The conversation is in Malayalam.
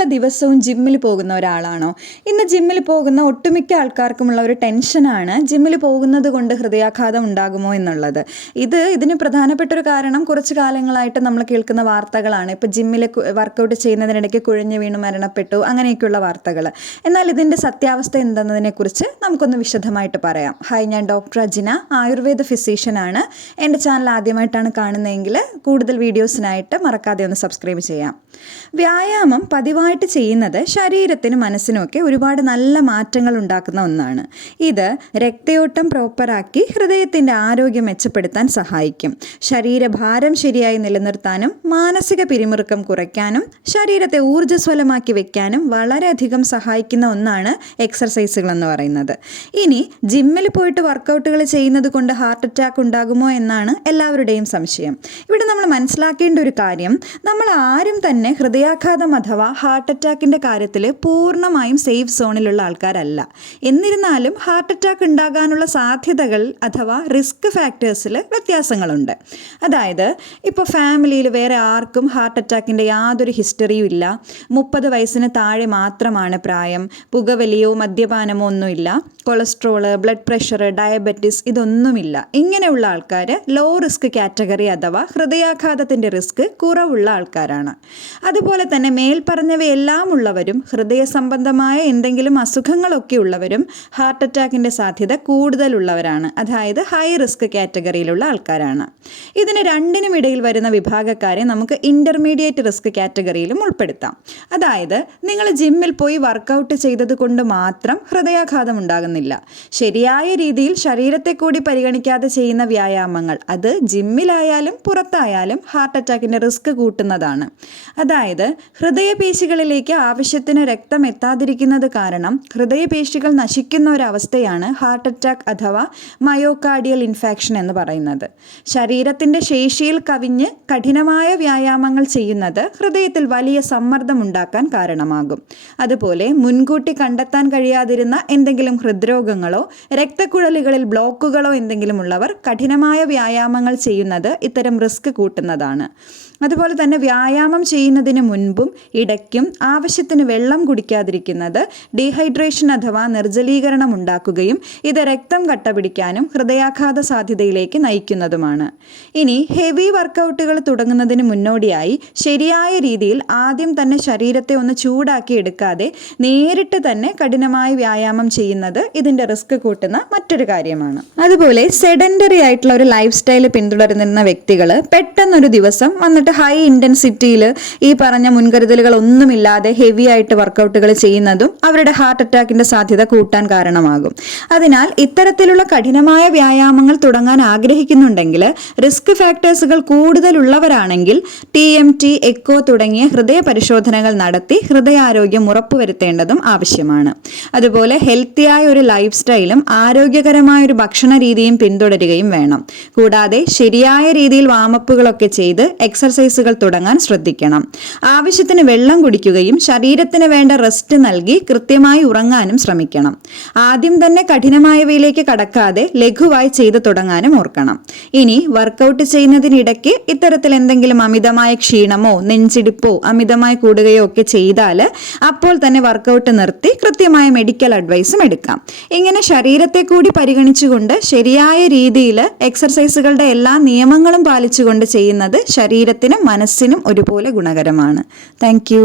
നിങ്ങൾ ദിവസവും ജിമ്മിൽ പോകുന്ന ഒരാളാണോ? ഇന്ന് ജിമ്മിൽ പോകുന്ന ഒട്ടുമിക്ക ആൾക്കാർക്കുമുള്ള ഒരു ടെൻഷനാണ് ജിമ്മിൽ പോകുന്നത് കൊണ്ട് ഹൃദയാഘാതം ഉണ്ടാകുമോ എന്നുള്ളത്. ഇതിന് പ്രധാനപ്പെട്ട ഒരു കാരണം കുറച്ച് കാലങ്ങളായിട്ട് നമ്മൾ കേൾക്കുന്ന വാർത്തകളാണ്. ഇപ്പോൾ ജിമ്മിൽ വർക്കൗട്ട് ചെയ്യുന്നതിനിടയ്ക്ക് കുഴഞ്ഞു വീണ് മരണപ്പെട്ടു, അങ്ങനെയൊക്കെയുള്ള വാർത്തകൾ. എന്നാൽ ഇതിൻ്റെ സത്യാവസ്ഥ എന്തെന്നതിനെക്കുറിച്ച് നമുക്കൊന്ന് വിശദമായിട്ട് പറയാം. ഹായ്, ഞാൻ ഡോക്ടർ അജിന, ആയുർവേദ ഫിസിഷ്യനാണ്. എൻ്റെ ചാനൽ ആദ്യമായിട്ടാണ് കാണുന്നതെങ്കിൽ കൂടുതൽ വീഡിയോസിനായിട്ട് മറക്കാതെ ഒന്ന് സബ്സ്ക്രൈബ് ചെയ്യാം. വ്യായാമം പതിവായിട്ട് ചെയ്യുന്നത് ശരീരത്തിനും മനസ്സിനുമൊക്കെ ഒരുപാട് നല്ല മാറ്റങ്ങൾ ഉണ്ടാക്കുന്ന ഒന്നാണ്. ഇത് രക്തയോട്ടം പ്രോപ്പറാക്കി ഹൃദയത്തിൻ്റെ ആരോഗ്യം മെച്ചപ്പെടുത്താൻ സഹായിക്കും. ശരീരഭാരം ശരിയായി നിലനിർത്താനും മാനസിക പിരിമുറുക്കം കുറയ്ക്കാനും ശരീരത്തെ ഊർജ്ജസ്വലമാക്കി വെക്കാനും വളരെയധികം സഹായിക്കുന്ന ഒന്നാണ് എക്സർസൈസുകൾ എന്ന് പറയുന്നത്. ഇനി ജിമ്മിൽ പോയിട്ട് വർക്കൗട്ടുകൾ ചെയ്യുന്നത് കൊണ്ട് ഹാർട്ട് അറ്റാക്ക് ഉണ്ടാകുമോ എന്നാണ് എല്ലാവരുടെയും സംശയം. ഇവിടെ നമ്മൾ മനസ്സിലാക്കേണ്ട ഒരു കാര്യം, നമ്മൾ ആരും തന്നെ ഹൃദയാഘാതം അഥവാ ഹാർട്ട് അറ്റാക്കിൻ്റെ കാര്യത്തിൽ പൂർണ്ണമായും സേഫ് സോണിലുള്ള ആൾക്കാരല്ല. എന്നിരുന്നാലും ഹാർട്ട് അറ്റാക്ക് ഉണ്ടാകാനുള്ള സാധ്യതകൾ അഥവാ റിസ്ക് ഫാക്ടേഴ്സിൽ വ്യത്യാസങ്ങളുണ്ട്. അതായത് ഇപ്പോൾ ഫാമിലിയിൽ വേറെ ആർക്കും ഹാർട്ട് അറ്റാക്കിൻ്റെ യാതൊരു ഹിസ്റ്ററിയും ഇല്ല, 30 വയസ്സിന് താഴെ മാത്രമാണ് പ്രായം, പുകവലിയോ മദ്യപാനമോ ഒന്നുമില്ല, കൊളസ്ട്രോള്, ബ്ലഡ് പ്രഷർ, ഡയബറ്റിസ് ഇതൊന്നുമില്ല. ഇങ്ങനെയുള്ള ആൾക്കാർ ലോ റിസ്ക് കാറ്റഗറി അഥവാ ഹൃദയാഘാതത്തിൻ്റെ റിസ്ക് കുറവുള്ള ആൾക്കാരാണ്. അതുപോലെ തന്നെ മേൽപ്പറഞ്ഞവയെല്ലാം ഉള്ളവരും ഹൃദയ സംബന്ധമായ എന്തെങ്കിലും അസുഖങ്ങളൊക്കെ ഉള്ളവരും ഹാർട്ട് അറ്റാക്കിൻ്റെ സാധ്യത കൂടുതലുള്ളവരാണ്. അതായത് ഹൈ റിസ്ക് കാറ്റഗറിയിലുള്ള ആൾക്കാരാണ്. ഇതിന് രണ്ടിനും ഇടയിൽ വരുന്ന വിഭാഗക്കാരെ നമുക്ക് ഇൻ്റർമീഡിയറ്റ് റിസ്ക് കാറ്റഗറിയിലും ഉൾപ്പെടുത്താം. അതായത് നിങ്ങൾ ജിമ്മിൽ പോയി വർക്കൗട്ട് ചെയ്തത് കൊണ്ട് മാത്രം ഹൃദയാഘാതം ഉണ്ടാകുന്നില്ല. ശരിയായ രീതിയിൽ ശരീരത്തെ കൂടി പരിഗണിക്കാതെ ചെയ്യുന്ന വ്യായാമങ്ങൾ, അത് ജിമ്മിലായാലും പുറത്തായാലും ഹാർട്ട് അറ്റാക്കിൻ്റെ റിസ്ക് കൂട്ടുന്നതാണ്. അതായത് ഹൃദയപേശികളിലേക്ക് ആവശ്യത്തിന് രക്തം എത്താതിരിക്കുന്നത് കാരണം ഹൃദയപേശികൾ നശിക്കുന്ന ഒരവസ്ഥയാണ് ഹാർട്ട് അറ്റാക്ക് അഥവാ മയോകാർഡിയൽ ഇൻഫാക്ഷൻ എന്ന് പറയുന്നത്. ശരീരത്തിൻ്റെ ശേഷിയിൽ കവിഞ്ഞ് കഠിനമായ വ്യായാമങ്ങൾ ചെയ്യുന്നത് ഹൃദയത്തിൽ വലിയ സമ്മർദ്ദം ഉണ്ടാക്കാൻ കാരണമാകും. അതുപോലെ മുൻകൂട്ടി കണ്ടെത്താൻ കഴിയാതിരുന്ന എന്തെങ്കിലും ഹൃദ്രോഗങ്ങളോ രക്തക്കുഴലുകളിൽ ബ്ലോക്കുകളോ എന്തെങ്കിലും ഉള്ളവർ കഠിനമായ വ്യായാമങ്ങൾ ചെയ്യുന്നത് ഇത്തരം റിസ്ക് കൂട്ടുന്നതാണ്. അതുപോലെ തന്നെ വ്യായാമം ചെയ്യുന്നതിന് മുൻപും ഇടയ്ക്കും ആവശ്യത്തിന് വെള്ളം കുടിക്കാതിരിക്കുന്നത് ഡീഹൈഡ്രേഷൻ അഥവാ നിർജ്ജലീകരണം ഉണ്ടാക്കുകയും ഇത് രക്തം കട്ട പിടിക്കാനും ഹൃദയാഘാത സാധ്യതയിലേക്ക് നയിക്കുന്നതുമാണ്. ഇനി ഹെവി വർക്കൗട്ടുകൾ തുടങ്ങുന്നതിന് മുന്നോടിയായി ശരിയായ രീതിയിൽ ആദ്യം തന്നെ ശരീരത്തെ ഒന്ന് ചൂടാക്കി എടുക്കാതെ നേരിട്ട് തന്നെ കഠിനമായ വ്യായാമം ചെയ്യുന്നത് ഇതിൻ്റെ റിസ്ക് കൂട്ടുന്ന മറ്റൊരു കാര്യമാണ്. അതുപോലെ സെഡൻഡറി ആയിട്ടുള്ള ഒരു ലൈഫ് സ്റ്റൈൽ പിന്തുടരുന്ന വ്യക്തികൾ പെട്ടെന്നൊരു ദിവസം വന്നിട്ട് ഹൈ ഇൻറ്റൻസിറ്റിയിൽ ഈ പറഞ്ഞ മുൻകരുതലുകൾ ഒന്നുമില്ലാതെ ഹെവി ആയിട്ട് വർക്കൗട്ടുകൾ ചെയ്യുന്നതും അവരുടെ ഹാർട്ട് അറ്റാക്കിൻ്റെ സാധ്യത കൂട്ടാൻ കാരണമാകും. അതിനാൽ ഇത്തരത്തിലുള്ള കഠിനമായ വ്യായാമങ്ങൾ തുടങ്ങാൻ ആഗ്രഹിക്കുന്നുണ്ടെങ്കിൽ റിസ്ക് ഫാക്ടേഴ്സുകൾ കൂടുതലുള്ളവരാണെങ്കിൽ TMT, എക്കോ തുടങ്ങിയ ഹൃദയ പരിശോധനകൾ നടത്തി ഹൃദയാരോഗ്യം ഉറപ്പുവരുത്തേണ്ടതും ആവശ്യമാണ്. അതുപോലെ ഹെൽത്തിയായ ഒരു ലൈഫ് സ്റ്റൈലും ആരോഗ്യകരമായ ഒരു ഭക്ഷണ രീതിയും പിന്തുടരുകയും വേണം. കൂടാതെ ശരിയായ രീതിയിൽ വാമപ്പുകളൊക്കെ ചെയ്ത് എക്സർസൈസുകൾ തുടങ്ങാൻ ശ്രദ്ധിക്കണം. ആവശ്യത്തിന് വെള്ളം കുടിക്കുകയും ശരീരത്തിന് വേണ്ട റെസ്റ്റ് നൽകി കൃത്യമായി ഉറങ്ങാനും ശ്രമിക്കണം. ആദ്യം തന്നെ കഠിനമായവയിലേക്ക് കടക്കാതെ ലഘുവായി ചെയ്തു തുടങ്ങാനും ഓർക്കണം. ഇനി വർക്കൗട്ട് ചെയ്യുന്നതിനിടയ്ക്ക് ഇത്തരത്തിൽ എന്തെങ്കിലും അമിതമായ ക്ഷീണമോ നെഞ്ചിടിപ്പോ അമിതമായി കൂടുകയോ ഒക്കെ ചെയ്താൽ അപ്പോൾ തന്നെ വർക്കൗട്ട് നിർത്തി കൃത്യമായ മെഡിക്കൽ അഡ്വൈസും എടുക്കാം. ഇങ്ങനെ ശരീരത്തെ കൂടി പരിഗണിച്ചുകൊണ്ട് ശരിയായ രീതിയിൽ എക്സർസൈസുകളുടെ എല്ലാ നിയമങ്ങളും പാലിച്ചുകൊണ്ട് ചെയ്യുന്നത് ശരീരത്തിനും മനസ്സിനും ഒരുപോലെ ഗുണകരമാണ്. Thank you.